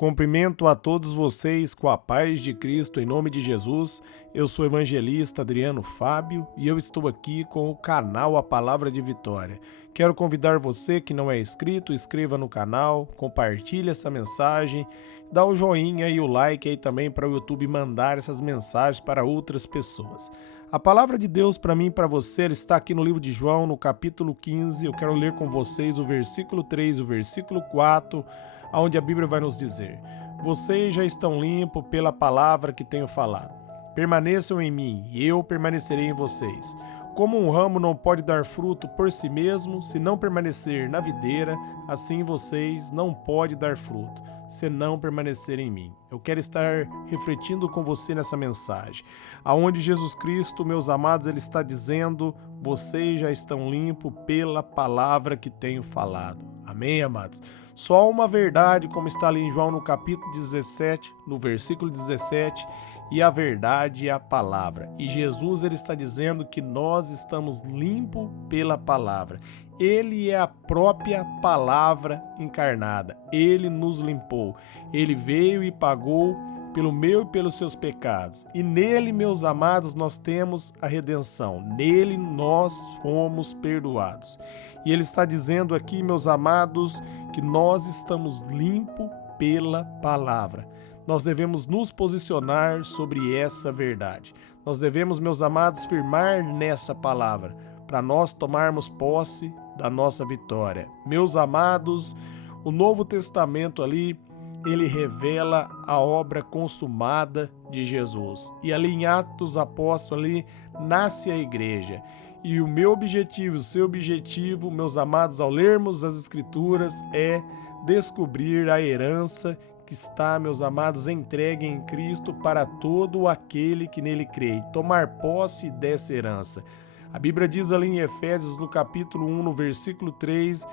Cumprimento a todos vocês com a paz de Cristo em nome de Jesus. Eu sou o evangelista Adriano Fábio e eu estou aqui com o canal A Palavra de Vitória. Quero convidar você que não é inscrito, inscreva no canal, compartilhe essa mensagem, dá o joinha e o like aí também para o YouTube mandar essas mensagens para outras pessoas. A palavra de Deus para mim e para você está aqui no livro de João, no capítulo 15. Eu quero ler com vocês o versículo 3 e o versículo 4, onde a Bíblia vai nos dizer: vocês já estão limpos pela palavra que tenho falado. Permaneçam em mim e eu permanecerei em vocês. Como um ramo não pode dar fruto por si mesmo, se não permanecer na videira, assim vocês não podem dar fruto, se não permanecer em mim. Eu quero estar refletindo com você nessa mensagem, aonde Jesus Cristo, meus amados, ele está dizendo: vocês já estão limpos pela palavra que tenho falado. Amém, amados? Só uma verdade, como está ali em João no capítulo 17, no versículo 17, e a verdade é a palavra. E Jesus ele está dizendo que nós estamos limpos pela palavra. Ele é a própria palavra encarnada. Ele nos limpou. Ele veio e pagou pelo meu e pelos seus pecados. E nele, meus amados, nós temos a redenção. Nele nós fomos perdoados. E ele está dizendo aqui, meus amados, que nós estamos limpos pela palavra. Nós devemos nos posicionar sobre essa verdade. Nós devemos, meus amados, firmar nessa palavra, para nós tomarmos posse da nossa vitória. Meus amados, o Novo Testamento ali, ele revela a obra consumada de Jesus. E ali em Atos dos Apóstolos, ali, nasce a igreja. E o meu objetivo, o seu objetivo, meus amados, ao lermos as Escrituras, é descobrir a herança que está, meus amados, entregue em Cristo para todo aquele que nele crê, e tomar posse dessa herança. A Bíblia diz ali em Efésios, no capítulo 1, no versículo 3,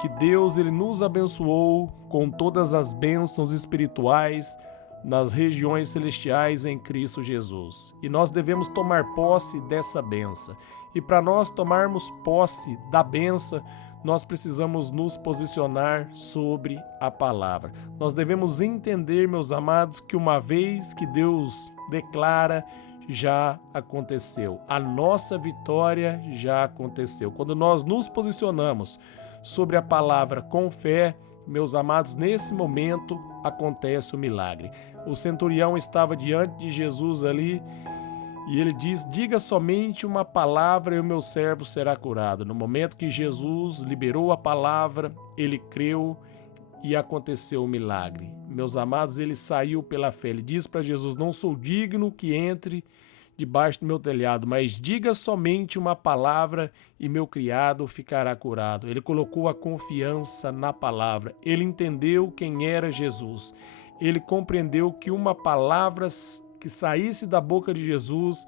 que Deus ele nos abençoou com todas as bênçãos espirituais nas regiões celestiais em Cristo Jesus. E nós devemos tomar posse dessa bênção. E para nós tomarmos posse da bênção, nós precisamos nos posicionar sobre a palavra. Nós devemos entender, meus amados, que uma vez que Deus declara, já aconteceu. A nossa vitória já aconteceu. Quando nós nos posicionamos sobre a palavra com fé, meus amados, nesse momento acontece o milagre. O centurião estava diante de Jesus ali e ele diz: diga somente uma palavra e o meu servo será curado. No momento que Jesus liberou a palavra, ele creu e aconteceu o milagre. Meus amados, ele saiu pela fé. Ele diz para Jesus: não sou digno que entre debaixo do meu telhado, mas diga somente uma palavra e meu criado ficará curado. Ele colocou a confiança na palavra. Ele entendeu quem era Jesus. Ele compreendeu que uma palavra que saísse da boca de Jesus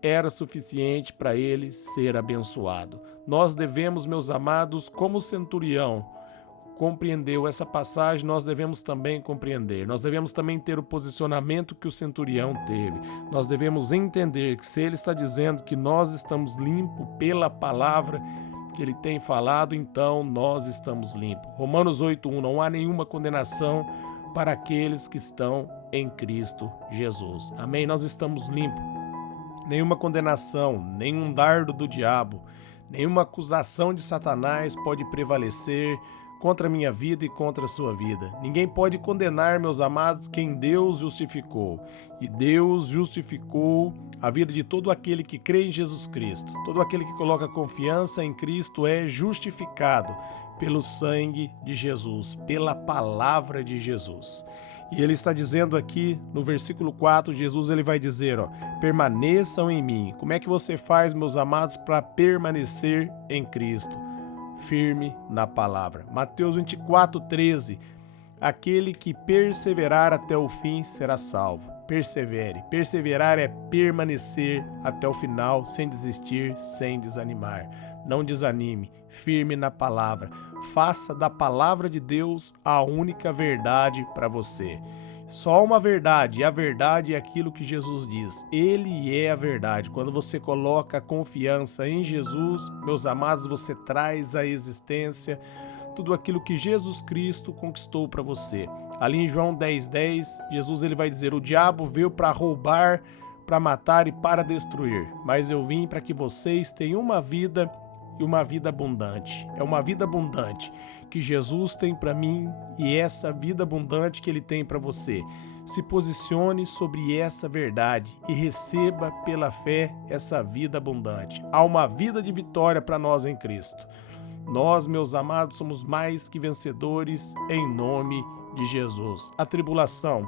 era suficiente para ele ser abençoado. Nós devemos, meus amados, como o centurião compreendeu essa passagem, nós devemos também compreender. Nós devemos também ter o posicionamento que o centurião teve. Nós devemos entender que se ele está dizendo que nós estamos limpos pela palavra que ele tem falado, então nós estamos limpos. Romanos 8:1, não há nenhuma condenação para aqueles que estão em Cristo Jesus. Amém? Nós estamos limpos. Nenhuma condenação, nenhum dardo do diabo, nenhuma acusação de Satanás pode prevalecer contra a minha vida e contra a sua vida. Ninguém pode condenar, meus amados, quem Deus justificou. E Deus justificou a vida de todo aquele que crê em Jesus Cristo. Todo aquele que coloca confiança em Cristo é justificado pelo sangue de Jesus, pela palavra de Jesus. E ele está dizendo aqui no versículo 4, Jesus ele vai dizer, permaneçam em mim. Como é que você faz, meus amados, para permanecer em Cristo? Firme na palavra. Mateus 24:13, aquele que perseverar até o fim será salvo. Persevere. Perseverar é permanecer até o final, sem desistir, sem desanimar. Não desanime, firme na palavra. Faça da palavra de Deus a única verdade para você. Só uma verdade, e a verdade é aquilo que Jesus diz. Ele é a verdade. Quando você coloca a confiança em Jesus, meus amados, você traz à existência tudo aquilo que Jesus Cristo conquistou para você. Ali em João 10:10, Jesus ele vai dizer: o diabo veio para roubar, para matar e para destruir, mas eu vim para que vocês tenham uma vida e uma vida abundante. É uma vida abundante que Jesus tem para mim e essa vida abundante que ele tem para você. Se posicione sobre essa verdade e receba pela fé essa vida abundante. Há uma vida de vitória para nós em Cristo. Nós, meus amados, somos mais que vencedores em nome de Jesus. A tribulação,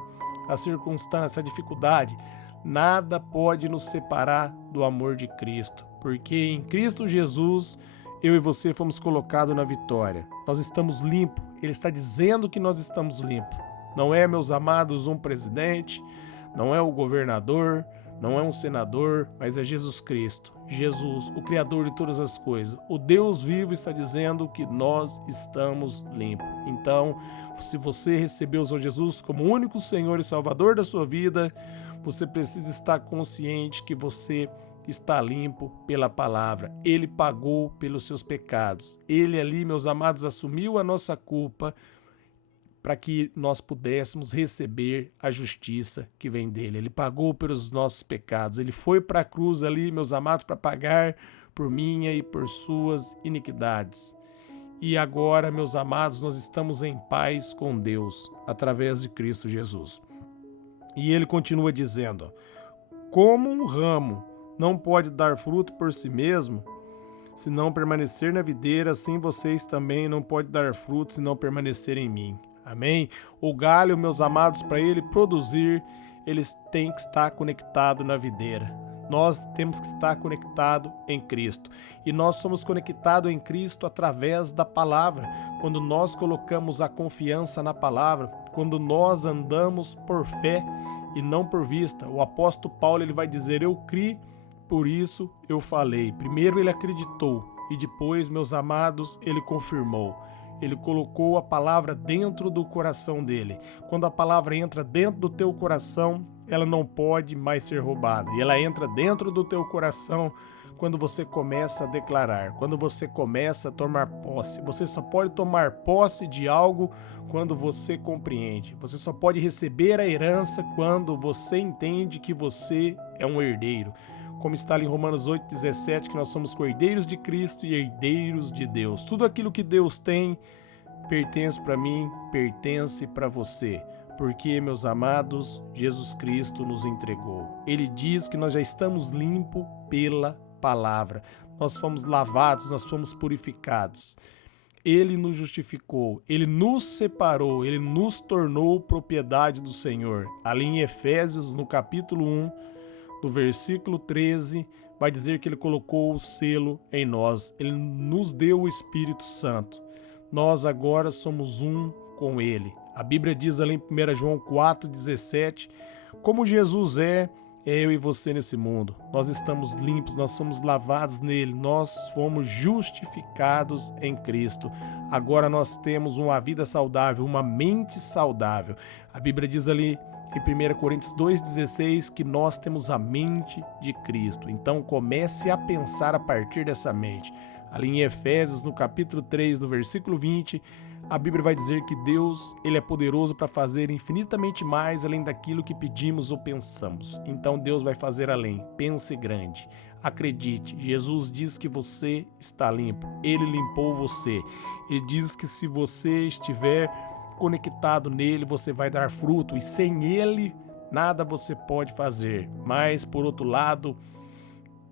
a circunstância, a dificuldade, nada pode nos separar do amor de Cristo, porque em Cristo Jesus, eu e você fomos colocados na vitória. Nós estamos limpos, Ele está dizendo que nós estamos limpos. Não é, meus amados, um presidente, não é o governador, não é um senador, mas é Jesus Cristo. Jesus, o Criador de todas as coisas. O Deus vivo está dizendo que nós estamos limpos. Então, se você recebeu o Senhor Jesus como único Senhor e Salvador da sua vida, você precisa estar consciente que você está limpo pela palavra. Ele pagou pelos seus pecados. Ele ali, meus amados, assumiu a nossa culpa para que nós pudéssemos receber a justiça que vem dele. Ele pagou pelos nossos pecados. Ele foi para a cruz ali, meus amados, para pagar por minha e por suas iniquidades. E agora, meus amados, nós estamos em paz com Deus, através de Cristo Jesus. E ele continua dizendo: como um ramo não pode dar fruto por si mesmo, se não permanecer na videira, assim vocês também não podem dar fruto se não permanecer em mim. Amém? O galho, meus amados, para ele produzir, eles têm que estar conectado na videira. Nós temos que estar conectado em Cristo. E nós somos conectados em Cristo através da palavra. Quando nós colocamos a confiança na palavra, quando nós andamos por fé e não por vista. O apóstolo Paulo ele vai dizer: eu criei, por isso eu falei. Primeiro ele acreditou e depois, meus amados, ele confirmou. Ele colocou a palavra dentro do coração dele. Quando a palavra entra dentro do teu coração, ela não pode mais ser roubada. E ela entra dentro do teu coração quando você começa a declarar, quando você começa a tomar posse. Você só pode tomar posse de algo quando você compreende. Você só pode receber a herança quando você entende que você é um herdeiro. Como está ali em Romanos 8,17, que nós somos cordeiros de Cristo e herdeiros de Deus. Tudo aquilo que Deus tem pertence para mim, pertence para você. Porque, meus amados, Jesus Cristo nos entregou. Ele diz que nós já estamos limpos pela palavra. Nós fomos lavados, nós fomos purificados. Ele nos justificou, Ele nos separou, Ele nos tornou propriedade do Senhor. Ali em Efésios, no capítulo 1, no versículo 13, vai dizer que Ele colocou o selo em nós. Ele nos deu o Espírito Santo. Nós agora somos um com Ele. A Bíblia diz ali em 1 João 4,17, como Jesus é eu e você nesse mundo. Nós estamos limpos, nós somos lavados nele, nós fomos justificados em Cristo. Agora nós temos uma vida saudável, uma mente saudável. A Bíblia diz ali em 1 Coríntios 2,16 que nós temos a mente de Cristo. Então comece a pensar a partir dessa mente. Ali em Efésios, no capítulo 3, no versículo 20, a Bíblia vai dizer que Deus ele é poderoso para fazer infinitamente mais além daquilo que pedimos ou pensamos. Então Deus vai fazer além. Pense grande. Acredite, Jesus diz que você está limpo. Ele limpou você. Ele diz que se você estiver conectado nele, você vai dar fruto. E sem ele, nada você pode fazer. Mas, por outro lado,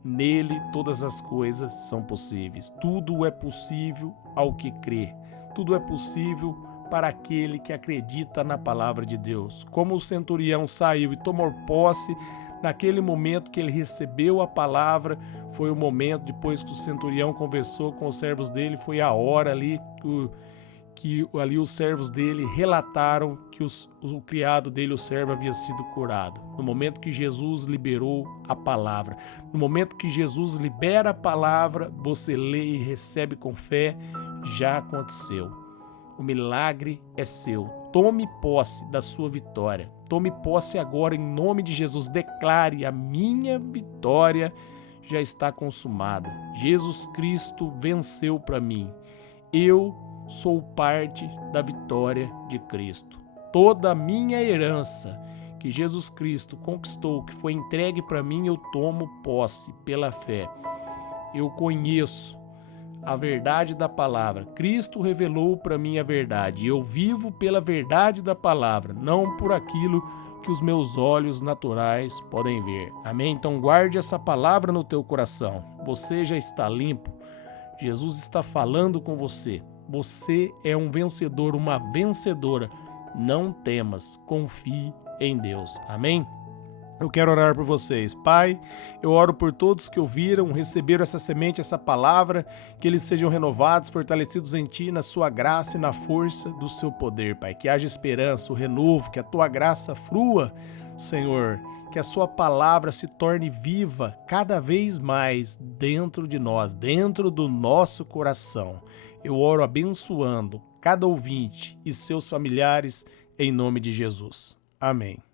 nele todas as coisas são possíveis. Tudo é possível ao que crê. Tudo é possível para aquele que acredita na palavra de Deus. Como o centurião saiu e tomou posse, naquele momento que ele recebeu a palavra, foi o momento depois que o centurião conversou com os servos dele, foi a hora ali que ali os servos dele relataram que o criado dele, o servo, havia sido curado. No momento que Jesus liberou a palavra. No momento que Jesus libera a palavra, você lê e recebe com fé, já aconteceu. O milagre é seu. Tome posse da sua vitória. Tome posse agora em nome de Jesus. Declare: a minha vitória já está consumada. Jesus Cristo venceu para mim. Eu sou parte da vitória de Cristo. toda a minha herança que Jesus Cristo conquistou, que foi entregue para mim, eu tomo posse pela fé. Eu conheço a verdade da palavra. Cristo revelou para mim a verdade. Eu vivo pela verdade da palavra, não por aquilo que os meus olhos naturais podem ver. Amém? Então guarde essa palavra no teu coração. Você já está limpo. Jesus está falando com você. Você é um vencedor, uma vencedora. Não temas, confie em Deus. Amém? Eu quero orar por vocês. Pai, eu oro por todos que ouviram, receberam essa semente, essa palavra, que eles sejam renovados, fortalecidos em Ti, na Sua graça e na força do Seu poder, Pai. Que haja esperança, o renovo, que a Tua graça flua, Senhor, que a Sua palavra se torne viva cada vez mais dentro de nós, dentro do nosso coração. Eu oro abençoando cada ouvinte e seus familiares, em nome de Jesus. Amém.